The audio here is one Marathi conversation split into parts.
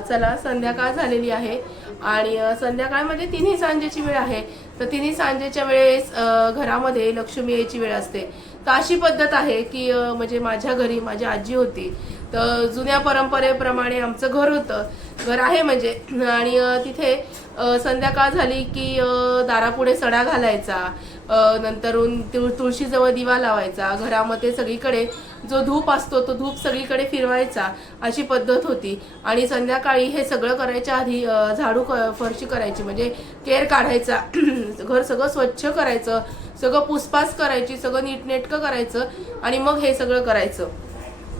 चला संध्याकाळ झालेली आहे. आणि संध्याकाळ म्हणजे तिन्ही सांजेची वेळ आहे. तर तिन्ही सांजेच्या वेळेस घरामध्ये लक्ष्मी यायची वेळ असते. तर अशी पद्धत आहे की म्हणजे माझ्या घरी माझी आजी होती. तर जुन्या परंपरेप्रमाणे आमचं घर होतं. घर आहे म्हणजे. आणि तिथे संध्याकाळ झाली की दारापुढे सडा घालायचा. नंतरून तुळ- तुळशीजवळ दिवा लावायचा. घरामध्ये सगळीकडे जो धूप असतो तो धूप सगळीकडे फिरवायचा अशी पद्धत होती. आणि संध्याकाळी हे सगळं करायच्या आधी झाडू क- फरशी करायची. म्हणजे केअर काढायचा घर सगळं स्वच्छ करायचं सगळं पुसपास करायची सगळं नीटनेटकं करायचं आणि मग हे सगळं करायचं.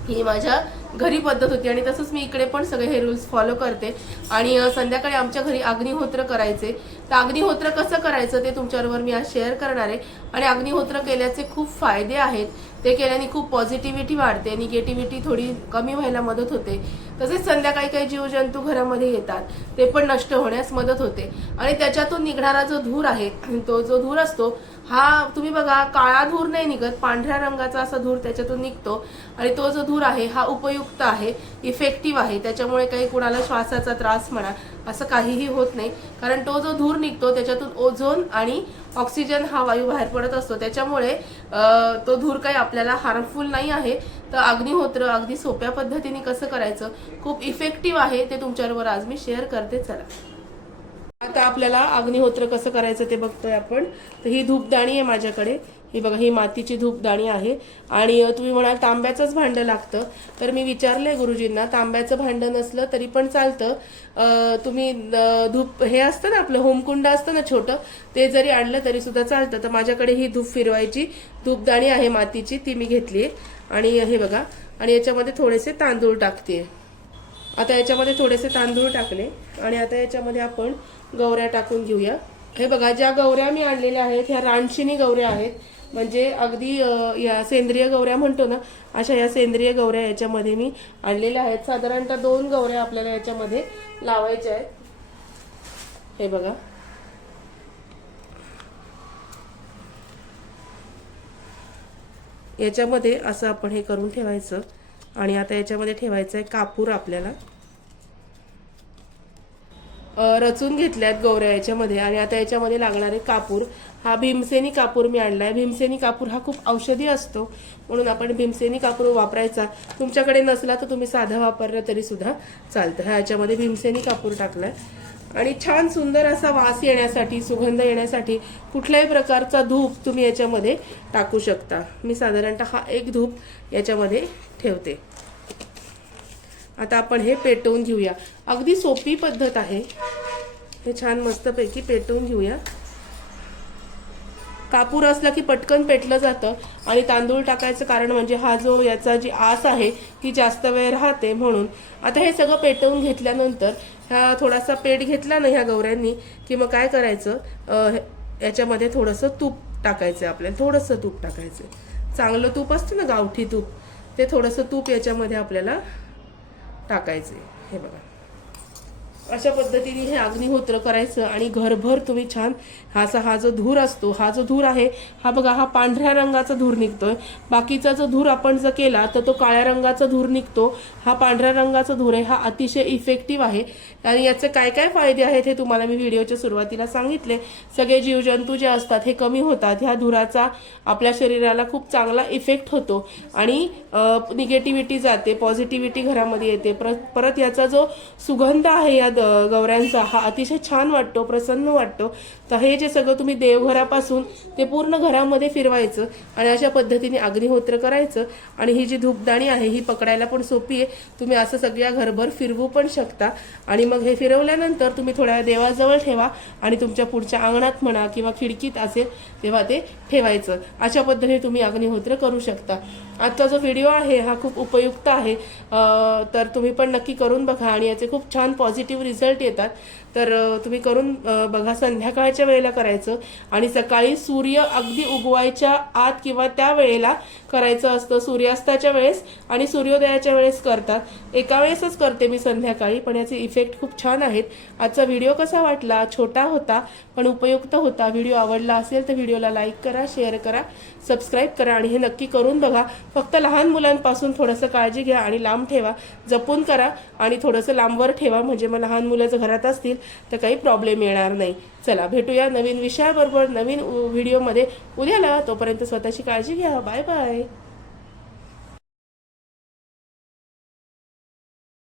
ही माझ्या घरी पद्धत होती आणि तसंच मी इकडे पण सगळे हे रूल्स फॉलो करते. आणि संध्याकाळी आमच्या घरी अग्निहोत्र करायचे. तर अग्निहोत्र कसं करायचं ते तुमच्याबरोबर मी आज शेअर करणार आहे. आणि अग्निहोत्र केल्याचे खूप फायदे आहेत. ते केल्याने खूप पॉझिटिव्हिटी वाढते निगेटिव्हिटी थोडी कमी व्हायला मदत होते. तसेच संध्याकाळी काही जीवजंतू घरामध्ये येतात ते पण नष्ट होण्यास मदत होते. आणि त्याच्यातून निघणारा जो धूर आहे तो जो धूर असतो हा तुम्ही बघा काळा धूर नाही निघत पांढऱ्या रंगाचा असा धूर त्याच्यातून निघतो. आणि तो जो धूर आहे हा उपयुक्त आहे इफेक्टिव्ह आहे त्याच्यामुळे काही कुणाला श्वासाचा त्रास म्हणा असं काहीही होत नाही. कारण तो जो धूर निघतो त्याच्यातून ओझोन आणि ऑक्सिजन हा वायू बाहेर पडत असतो. त्याच्यामुळे तो धूर काही आपल्याला हार्मफुल नाही आहे. तर अग्निहोत्र अगदी सोप्या पद्धतीने कसं करायचं? खूप इफेक्टिव्ह आहे ते तुमच्याबरोबर आज मी शेअर करते. चला. आता आपल्याला अग्निहोत्र कसं करायचं ते बघतोय आपण. तर ही धूपदाणी आहे माझ्याकडे. ही बघा ही मातीची धूपदाणी आहे. आणि तुम्ही म्हणाल तांब्याचंच भांडं लागतं. तर मी विचारलंय गुरुजींना तांब्याचं भांडं नसलं तरी पण चालतं. तुम्ही धूप हे असतं ना आपलं होमकुंड असतं ना छोटं ते जरी आणलं तरी सुद्धा चालतं. तर माझ्याकडे ही धूप फिरवायची धूपदाणी आहे मातीची ती मी घेतली आणि हे बघा आणि याच्यामध्ये थोडेसे तांदूळ टाकते आता याच्यामध्ये थोडेसे तांदूळ टाकले आणि आता याच्यामध्ये आपण गौऱ्या टाकून घेऊया. हे बघा ज्या गौऱ्या मी आणलेल्या आहेत ह्या रानशिनी गौऱ्या आहेत. म्हणजे अगदी या सेंद्रिय गौऱ्या म्हणतो ना अशा या सेंद्रिय गौऱ्या याच्यामध्ये मी आणलेल्या आहेत. साधारणतः दोन गवऱ्या आपल्याला याच्यामध्ये लावायच्या आहेत. हे बघा. याच्यामध्ये असं आपण हे करून ठेवायचं. आणि आता याच्यामध्ये ठेवायचं आहे कापूर आपल्याला. रचून घेतल्यात गौऱ्या याच्यामध्ये आणि आता याच्यामध्ये लागणारे कापूर. हा भीमसेनी कापूर मी आणलाय. भीमसेनी कापूर हा खूप औषधी असतो म्हणून आपण भीमसेनी कापूर वापरायचा. तुमच्याकडे नसला तर तुम्ही साधा वापरला तरी सुद्धा चालतं. ह्याच्यामध्ये याच्यामध्ये भीमसेनी कापूर टाकलाय. आणि छान सुंदर असा वास येण्यासाठी सुगंध येण्यासाठी कुठल्याही प्रकारचा धूप तुम्ही याच्यामध्ये टाकू शकता. मी साधारणतः हा एक धूप याच्यामध्ये ठेवते. आता आपण हे पेटवून घेऊया. अगदी सोपी पद्धत आहे. हे छान मस्तपैकी पेटवून घेऊया. कापूर असला की पटकन पेटलं जातं आणि तांदूळ टाकायचं कारण म्हणजे हा जो याचा जी आस आहे ती जास्त वेळ राहते म्हणून. आता हे सगळं पेटवून घेतल्यानंतर ह्या थोडासा पेट घेतला ना ह्या गौऱ्यांनी की मग काय करायचं? हे- याच्यामध्ये थोडंसं तूप टाकायचं आपल्याला थोडंसं तूप टाकायचं चांगलं तूप असतं ना गावठी तूप ते थोडंसं तूप याच्यामध्ये आपल्याला टाकायचे हे बघा. अशा पद्धतीने हे अग्निहोत्र करायचं आणि घरभर तुम्ही छान हाचा असा हा जो धूर असतो हा जो धूर आहे हा बघा हा पांढऱ्या रंगाचा धूर निघतोय. बाकीचा जो धूर आपण जर केला तर तो काळ्या रंगाचा धूर निघतो. हा पांढऱ्या रंगाचा धूर आहे हा अतिशय इफेक्टिव्ह आहे. आणि याचे काय काय फायदे आहेत हे तुम्हाला मी व्हिडिओच्या सुरुवातीला सांगितले. सगळे जीवजंतू जे असतात हे कमी होतात. ह्या धुराचा आपल्या शरीराला खूप चांगला इफेक्ट होतो. आणि निगेटिव्हिटी जाते पॉझिटिव्हिटी घरामध्ये येते. परत परत याचा जो सुगंध आहे या द- गौऱ्यांचा हा अतिशय छान वाटतो प्रसन्न वाटतो. तर हे जे सगळं तुम्ही देवघरापासून ते पूर्ण घरामध्ये फिरवायचं आणि अशा पद्धतीने अग्निहोत्र करायचं आणि ही जी धूपदाणी आहे ही पकडायला पण सोपी आहे. तुम्ही असं सगळ्या घरभर फिरवू पण शकता. आणि मग हे फिरवल्यानंतर तुम्ही थोड्या देवाजवळ ठेवा आणि तुमच्या पुढच्या अंगणात म्हणा किंवा खिडकीत असेल तेव्हा ते ठेवायचं. अशा पद्धतीने तुम्ही अग्निहोत्र करू शकता. आजचा जो व्हिडिओ आहे हा खूप उपयुक्त आहे. तर तुम्ही पण नक्की करून बघा आणि याचे खूप छान पॉझिटिव्ह रिझल्ट येतात. तर तुम्ही करून बघा संध्याकाळच्या वेळेला करायचं. आणि सकाळी सूर्य अगदी उगवायच्या आत किंवा त्या वेळेला करायचं असतं. सूर्यास्ताच्या वेळेस आणि सूर्योदयाच्या वेळेस करतात. एका वेळेसच करते मी संध्याकाळी पण याचे इफेक्ट खूप छान आहेत. आजचा व्हिडिओ कसा वाटला? छोटा होता पण उपयुक्त होता. व्हिडिओ आवडला असेल तर व्हिडिओला लाईक करा शेअर करा सबस्क्राईब करा आणि हे नक्की करून बघा. फक्त लहान मुलांपासून थोडंसं काळजी घ्या आणि लांब ठेवा. जपून करा आणि थोडंसं लांबवर ठेवा. म्हणजे मग लहान मुलं जर घरात असतील तर काही प्रॉब्लेम येणार नाही. चला भेटूया नवीन विषयाबरोबर नवीन व्हिडिओमध्ये उद्याला तोपर्यंत स्वतःची काळजी घ्या. Bye bye